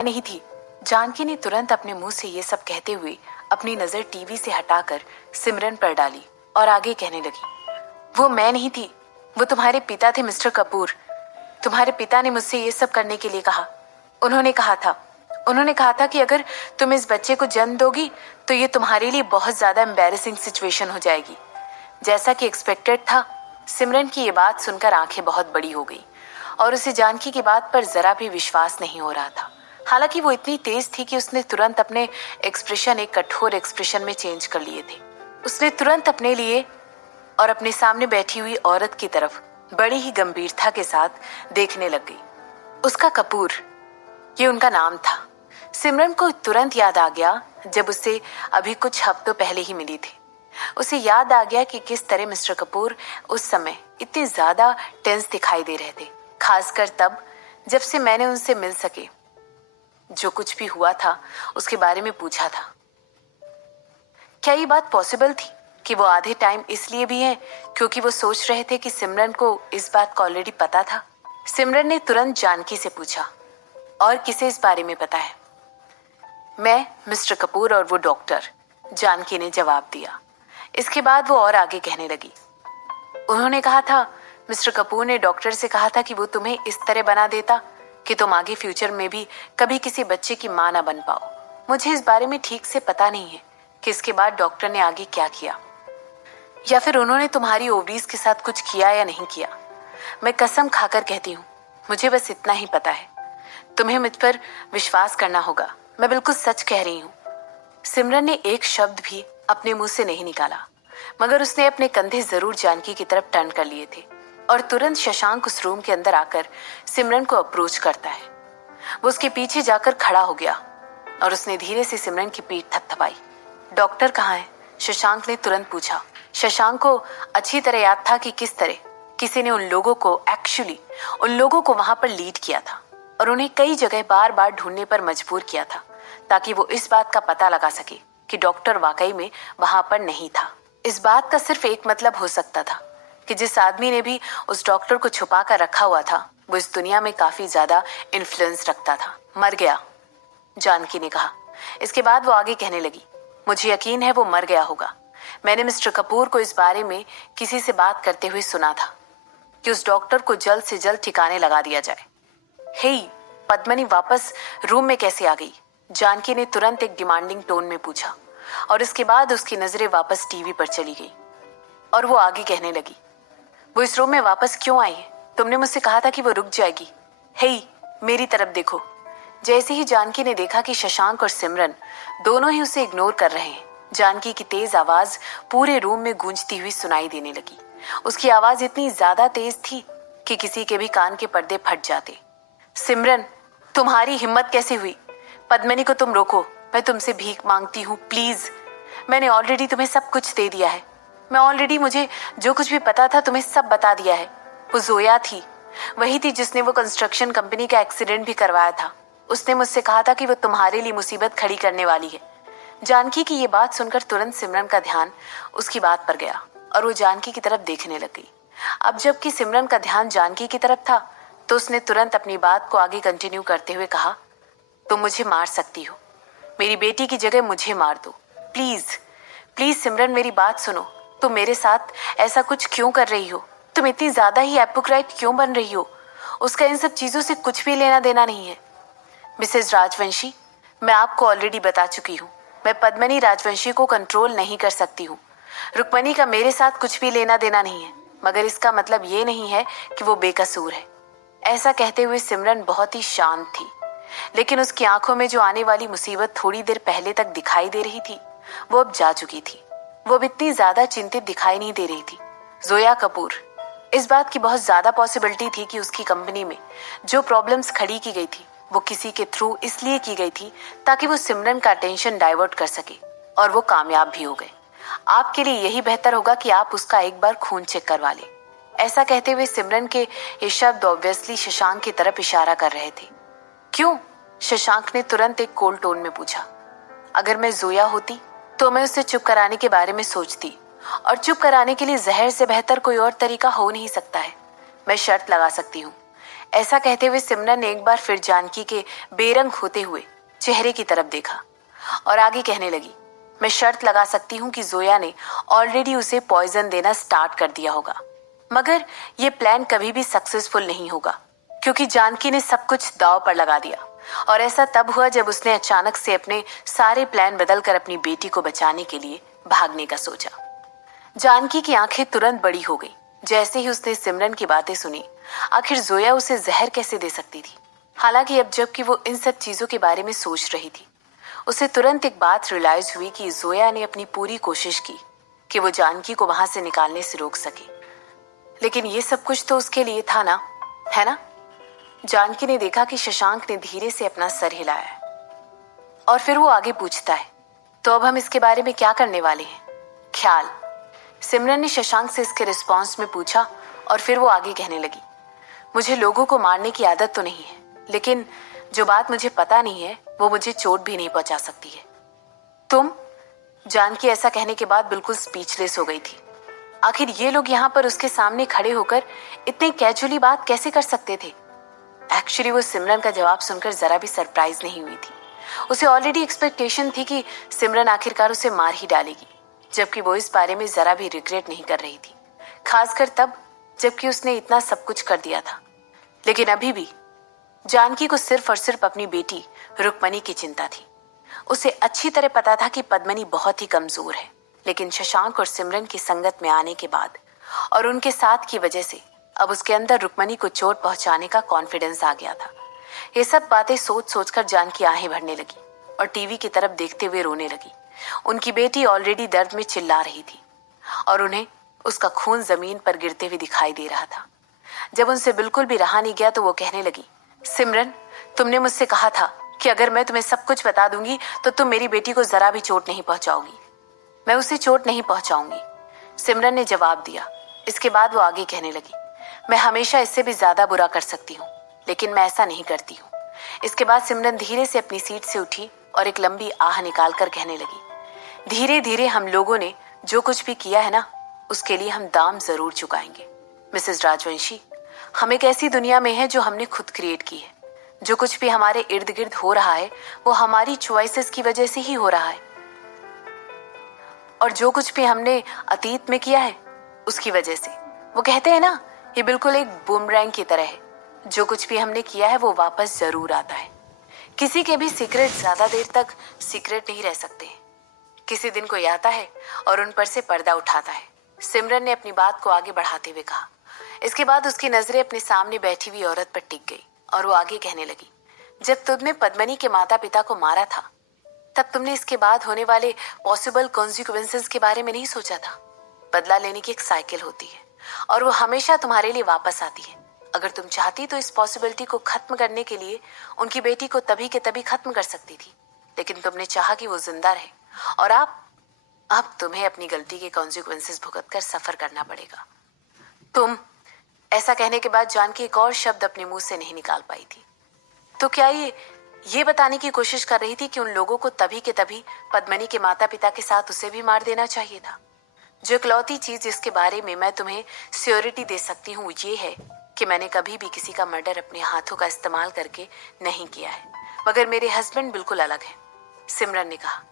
नहीं थी। जानकी ने तुरंत अपने मुंह से ये सब कहते हुए अपनी नजर टीवी से हटाकर सिमरन पर डाली और आगे कहने लगी, वो मैं नहीं थी, वो तुम्हारे पिता थे मिस्टर कपूर। तुम्हारे पिता ने मुझसे ये सब करने के लिए कहा। उन्होंने कहा था कि अगर तुम इस बच्चे को जन्म दोगी तो ये तुम्हारे लिए बहुत ज्यादा एम्बैरेसिंग सिचुएशन हो जाएगी। जैसा कि एक्सपेक्टेड था, सिमरन की ये बात सुनकर आंखें बहुत बड़ी हो गई और उसे जानकी की बात पर जरा भी विश्वास नहीं हो रहा था। हालांकि वो इतनी तेज थी कि उसने तुरंत अपने एक्सप्रेशन एक कठोर एक्सप्रेशन में चेंज कर लिए थे। उसने तुरंत अपने लिए और अपने सामने बैठी हुई औरत की तरफ बड़ी ही गंभीरता के साथ देखने लग गई। उसका कपूर, ये उनका नाम था। सिमरन को तुरंत याद आ गया जब उसे अभी कुछ हफ्तों पहले ही मिली थी। उसे याद आ गया कि किस तरह मिस्टर कपूर उस समय इतने ज्यादा टेंस दिखाई दे रहे थे, खासकर तब जब से मैंने उनसे मिल सके जो कुछ भी हुआ था उसके बारे में पूछा था। क्या ये बात पॉसिबल थी कि वो आधे टाइम इसलिए भी हैं क्योंकि वो सोच रहे थे कि सिमरन को इस बात का ऑलरेडी पता था? सिमरन ने तुरंत जानकी से पूछा, और किसे इस बारे में पता है? मैं, मिस्टर कपूर और वो डॉक्टर, जानकी ने जवाब दिया। इसके बाद वो और आगे कहने लगी, उन्होंने कहा था, मिस्टर कपूर ने डॉक्टर से कहा था कि वो तुम्हें इस तरह बना देता कि तुम आगे फ्यूचर में भी कभी किसी बच्चे की मां ना बन पाओ। मुझे इस बारे में ठीक से पता नहीं है कि इसके बाद डॉक्टर ने आगे क्या किया, या फिर उन्होंने तुम्हारी ओवरीज के साथ कुछ किया या नहीं किया। मैं कसम खाकर कहती हूँ, मुझे बस इतना ही पता है। तुम्हें मुझ पर विश्वास करना होगा, मैं बिल्कुल सच कह रही हूँ। सिमरन ने एक शब्द भी अपने मुंह से नहीं निकाला, मगर उसने अपने कंधे जरूर जानकी की तरफ टर्न कर लिए थे और तुरंत शशांक उस रूम के अंदर आकर सिमरन को अप्रोच करता है। वो उसके पीछे जाकर खड़ा हो गया और उसने धीरे से सिमरन की पीठ थपथपाई। डॉक्टर कहाँ है? शशांक ने तुरंत पूछा। शशांक को अच्छी तरह याद था कि किस तरह किसी ने उन लोगों को वहां पर लीड किया था और उन्हें कई जगह बार बार ढूंढने पर मजबूर किया था ताकि वो इस बात का पता लगा सके कि डॉक्टर वाकई में वहां पर नहीं था। इस बात का सिर्फ एक मतलब हो सकता था कि जिस आदमी ने भी उस डॉक्टर को छुपा कर रखा हुआ था वो इस दुनिया में काफी ज्यादा इन्फ्लुएंस रखता था। मर गया, जानकी ने कहा। इसके बाद वो आगे कहने लगी, मुझे यकीन है वो मर गया होगा। मैंने मिस्टर कपूर को इस बारे में किसी से बात करते हुए सुना था कि उस डॉक्टर को जल्द से जल्द ठिकाने लगा दिया जाए। हे, पद्मनी वापस रूम में कैसे आ गई? जानकी ने तुरंत एक डिमांडिंग टोन में पूछा और इसके बाद उसकी नजरें वापस टीवी पर चली गई और वो आगे कहने लगी, वो इस रूम में वापस क्यों आई है? तुमने मुझसे कहा था कि वो रुक जाएगी। हे, मेरी तरफ देखो। जैसे ही जानकी ने देखा कि शशांक और सिमरन दोनों ही उसे इग्नोर कर रहे हैं, जानकी की तेज आवाज पूरे रूम में गूंजती हुई सुनाई देने लगी। उसकी आवाज इतनी ज्यादा तेज थी कि किसी के भी कान के पर्दे फट जाते। सिमरन, तुम्हारी हिम्मत कैसे हुई? पद्मनी को तुम रोको, मैं तुमसे भीख मांगती हूँ, प्लीज। मैंने ऑलरेडी तुम्हें सब कुछ दे दिया है। मुझे जो कुछ भी पता था तुम्हें सब बता दिया है। वो जोया थी, वही थी जिसने वो कंस्ट्रक्शन कंपनी का एक्सीडेंट भी करवाया था। उसने मुझसे कहा था कि वो तुम्हारे लिए मुसीबत खड़ी करने वाली है। जानकी की ये बात सुनकर तुरंत सिमरन का ध्यान उसकी बात पर गया और वो जानकी की तरफ देखने लग गई। अब जबकि सिमरन का ध्यान जानकी की तरफ था तो उसने तुरंत अपनी बात को आगे कंटिन्यू करते हुए कहा, तुम मुझे मार सकती हो, मेरी बेटी की जगह मुझे मार दो, प्लीज प्लीज। सिमरन, मेरी बात सुनो। तुम मेरे साथ ऐसा कुछ क्यों कर रही हो? तुम इतनी ज्यादा ही एपोक्राइट क्यों बन रही हो? उसका इन सब चीजों से कुछ भी लेना देना नहीं है। मिसेज राजवंशी, मैं आपको ऑलरेडी बता चुकी हूँ, मैं पद्मनी राजवंशी को कंट्रोल नहीं कर सकती हूँ। रुक्मणी का मेरे साथ कुछ भी लेना देना नहीं है, मगर इसका मतलब ये नहीं है कि वो बेकसूर है। ऐसा कहते हुए सिमरन बहुत ही शांत थी, लेकिन उसकी आंखों में जो आने वाली मुसीबत थोड़ी देर पहले तक दिखाई दे रही थी वो अब जा चुकी थी। वो अब इतनी ज्यादा चिंतित दिखाई नहीं दे रही थी। जोया कपूर, इस बात की बहुत ज्यादा पॉसिबिलिटी थी कि उसकी कंपनी में जो प्रॉब्लम्स खड़ी की गई थी वो किसी के थ्रू इसलिए की गई थी ताकि वो सिमरन का अटेंशन डाइवर्ट कर सके, और वो कामयाब भी हो गए। आपके लिए यही बेहतर होगा कि आप उसका एक बार खून चेक करवा लें। ऐसा कहते हुए सिमरन के ये शब्द ऑब्वियसली शशांक की तरफ इशारा कर रहे थे। क्यों? शशांक ने तुरंत एक कोल्ड टोन में पूछा। अगर मैं जोया होती तो मैं उसे चुप कराने के बारे में सोचती, और चुप कराने के लिए जहर से बेहतर कोई और तरीका हो नहीं सकता है। मैं शर्त लगा सकती हूँ, ऐसा कहते हुए सिमरन ने एक बार फिर जानकी के बेरंग होते हुए चेहरे की तरफ देखा और आगे कहने लगी, मैं शर्त लगा सकती हूँ कि जोया ने ऑलरेडी उसे पॉइजन देना स्टार्ट कर दिया होगा, मगर ये प्लान कभी भी सक्सेसफुल नहीं होगा क्योंकि जानकी ने सब कुछ दांव पर लगा दिया। और ऐसा तब हुआ जब उसने अचानक से अपने सारे प्लान बदलकर अपनी बेटी को बचाने के लिए भागने का सोचा। जानकी की आंखें तुरंत बड़ी हो गई जैसे ही उसने सिमरन की बातें सुनी। आखिर जोया उसे जहर कैसे दे सकती थी? हालांकि अब जबकि वो इन सब चीजों के बारे में सोच रही थी, उसे तुरंत एक बात रियलाइज हुई कि जोया ने अपनी पूरी कोशिश की कि वो जानकी को वहां से निकालने से रोक सके, लेकिन ये सब कुछ तो उसके लिए था ना, है ना? जानकी ने देखा कि शशांक ने धीरे से अपना सर हिलाया है और फिर वो आगे पूछता है, तो अब हम इसके बारे में क्या करने वाले हैं? ख्याल, सिमरन ने शशांक से इसके रिस्पॉन्स में पूछा और फिर वो आगे कहने लगी, मुझे लोगों को मारने की आदत तो नहीं है, लेकिन जो बात मुझे पता नहीं है वो मुझे चोट भी नहीं पहुंचा सकती है। तुम? जानकी ऐसा कहने के बाद बिल्कुल स्पीचलेस हो गई थी। आखिर ये लोग यहाँ पर उसके सामने खड़े होकर इतने कैजुअली बात कैसे कर सकते थे? एक्चुअली वो सिमरन का जवाब सुनकर जरा भी सरप्राइज नहीं हुई थी। उसे ऑलरेडी एक्सपेक्टेशन थी कि सिमरन आखिरकार उसे मार ही डालेगी, जबकि वो इस बारे में जरा भी रिग्रेट नहीं कर रही थी, खासकर तब जबकि उसने इतना सब कुछ कर दिया था। लेकिन अभी भी जानकी को सिर्फ और सिर्फ अपनी बेटी रुक्मणी की चिंता थी। उसे अच्छी तरह पता था कि पद्मनी बहुत ही कमजोर है, लेकिन शशांक और सिमरन की संगत में आने के बाद और उनके साथ की वजह से अब उसके अंदर रुक्मणी को चोट पहुंचाने का कॉन्फिडेंस आ गया था। ये सब बातें सोच सोचकर जानकी आहें भरने लगी और टीवी की तरफ देखते हुए रोने लगी। उनकी बेटी ऑलरेडी दर्द में चिल्ला रही थी और उन्हें उसका खून जमीन पर गिरते हुए दिखाई दे रहा था। जब उनसे बिल्कुल भी रहा नहीं गया तो वो कहने लगी, सिमरन, तुमने मुझसे कहा था कि अगर मैं तुम्हें सब कुछ बता दूंगी तो तुम मेरी बेटी को जरा भी चोट नहीं पहुंचाओगी। मैं उसे चोट नहीं पहुंचाऊंगी, सिमरन ने जवाब दिया। इसके बाद वो आगे कहने लगी, मैं हमेशा इससे भी ज्यादा बुरा कर सकती हूँ, लेकिन मैं ऐसा नहीं करती हूँ। इसके बाद सिमरन धीरे से अपनी सीट से उठी और एक लंबी आह निकालकर कहने लगी, धीरे धीरे हम लोगों ने जो कुछ भी किया है ना, उसके लिए हम दाम जरूर चुकाएंगे। मिसेस राजवंशी, हम एक ऐसी दुनिया में है जो हमने खुद क्रिएट की है। जो कुछ भी हमारे इर्द गिर्द हो रहा है वो हमारी चॉइसेस की वजह से ही हो रहा है, और जो कुछ भी हमने अतीत में किया है उसकी वजह से। वो कहते हैं ना, ये बिल्कुल एक बूमरैंग की तरह है। जो कुछ भी हमने किया है वो वापस जरूर आता है। किसी के भी सीक्रेट ज्यादा देर तक सीक्रेट नहीं रह सकते। किसी दिन कोई आता है और उन पर से पर्दा उठाता है। सिमरन ने अपनी बात को आगे बढ़ाते हुए कहा। इसके बाद उसकी नजरें अपने सामने बैठी हुई औरत पर टिक गई और वो आगे कहने लगी, जब तुमने पद्मनी के माता पिता को मारा था तब तुमने इसके बाद होने वाले पॉसिबल कॉन्सिक्वेंसेस के बारे में नहीं सोचा था। बदला लेने की एक साइकिल होती है और वो हमेशा तुम्हारे लिए वापस आती है। अगर तुम चाहती तो इस पॉसिबिलिटी को खत्म करने के लिए उनकी बेटी को तभी के तभी खत्म कर सकती थी, लेकिन तुमने चाहा कि वो जिंदा रहे और अब तुम्हें अपनी गलती के कॉन्सिक्वेंसेस भुगत कर सफर करना पड़ेगा। तुम? ऐसा कहने के बाद जानकी एक और शब्द अपने मुंह से नहीं निकाल पाई थी। तो क्या ये बताने की कोशिश कर रही थी कि उन लोगों को तभी के तभी पद्मनी के माता पिता के साथ उसे भी मार देना चाहिए था? जो इकलौती चीज जिसके बारे में मैं तुम्हें श्योरिटी दे सकती हूँ ये है कि मैंने कभी भी किसी का मर्डर अपने हाथों का इस्तेमाल करके नहीं किया है, मगर मेरे हस्बैंड बिल्कुल अलग हैं, सिमरन ने कहा।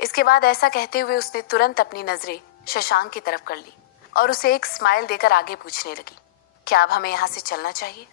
इसके बाद ऐसा कहते हुए उसने तुरंत अपनी नजरें शशांक की तरफ कर ली और उसे एक स्माइल देकर आगे पूछने लगी, क्या अब हमें यहाँ से चलना चाहिए?